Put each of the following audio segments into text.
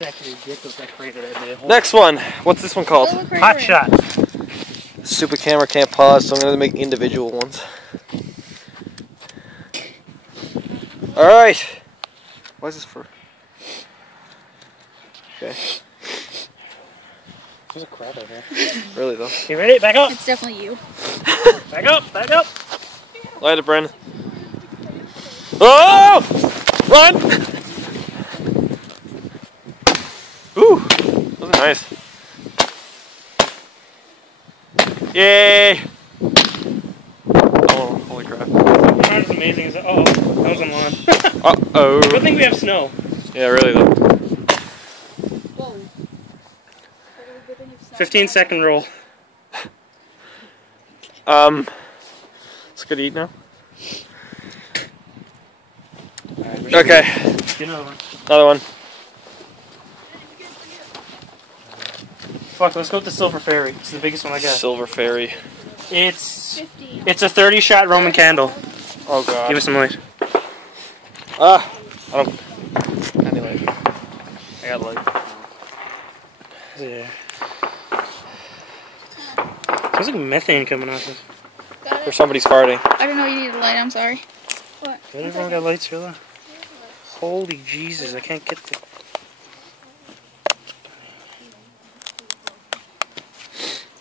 Next one. What's this one called? Hot shot. Super camera can't pause, so I'm going to make individual ones. Alright. Why is this for? Okay. There's a crab out here. Really though. You ready? Back up. It's definitely you. Back up. Back up. Light it, Brennan. Oh! Run! Ooh, those are nice. Yay! Oh, holy crap. Not as amazing as oh, that was on lawn. Uh-oh. Good thing we have snow. Yeah, really though. Whoa. 15-second roll. Let's go to eat now. Right, okay. Get another one. Another one. Fuck, let's go with the Silver Fairy. It's the biggest one I got. Silver Fairy. It's a 30-shot Roman candle. Oh god. Give us some light. I don't. Anyway. I got light. Yeah. Sounds like methane coming off this. Or somebody's farting. I didn't know you needed a light, I'm sorry. What? Everyone got lights here though? Holy Jesus, I can't get the...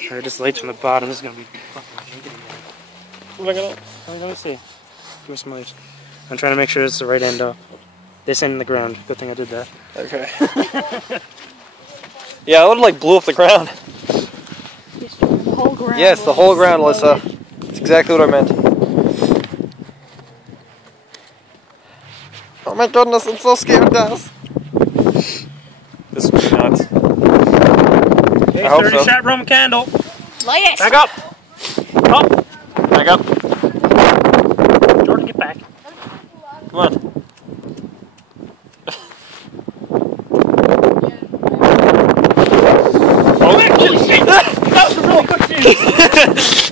Alright, this light's from the bottom. This is gonna be fucking... Look it up. Let me see. Give me some light. I'm trying to make sure it's the right end up. This end in the ground. Good thing I did that. Okay. Yeah, I would have like blew up the ground. The whole ground. Yes, the whole ground, Alyssa. That's exactly what I meant. Oh my goodness, I'm so scared, Daz. This is nuts. Okay, I hope 30-shot Roman candle. Light it! Back up! Up! Back up. Jordan, get back. Come on. Oh, that was a really quick fuse.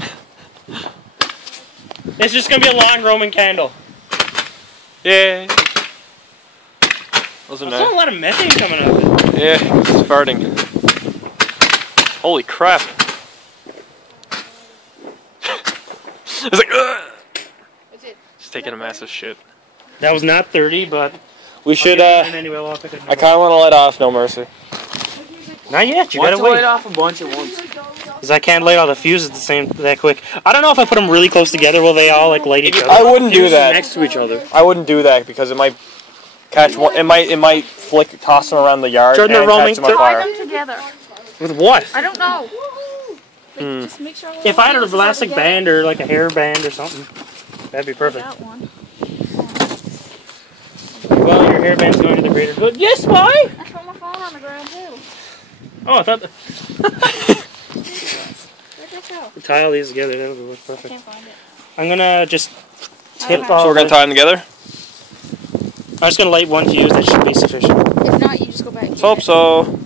It's just gonna be a long Roman candle. Yay. Those are I saw a nice. lot of methane coming out of it. Yeah, it's farting. Holy crap. It's like, ugh. It's taking a massive shit. That was not 30, but We should, anyway, I'll pick it I kind of want to let off No Mercy. Not yet, you Why gotta don't you wait. light off a bunch at once? Because I can't light all the fuses that quick. I don't know if I put them really close together, will they all like light each other? I wouldn't do that. Next to each other. I wouldn't do that because it might catch one. It might flick, toss them around the yard Jordan, and they're roaming catch them on Tie fire. them together. With what? I don't know. Like, just make sure If I had an elastic band or like a hair band or something, that'd be perfect. That one. Well, your hair band's going to the greater good. Yes, why? I throw my phone on the ground too. Oh, I thought the... Where'd that go? Tie all these together, that'll work I perfect. can't find it. I'm gonna just tip Okay. all So we're gonna tie them together. I'm just gonna light one fuse, that should be sufficient. If not, you just go back. Let's hope so.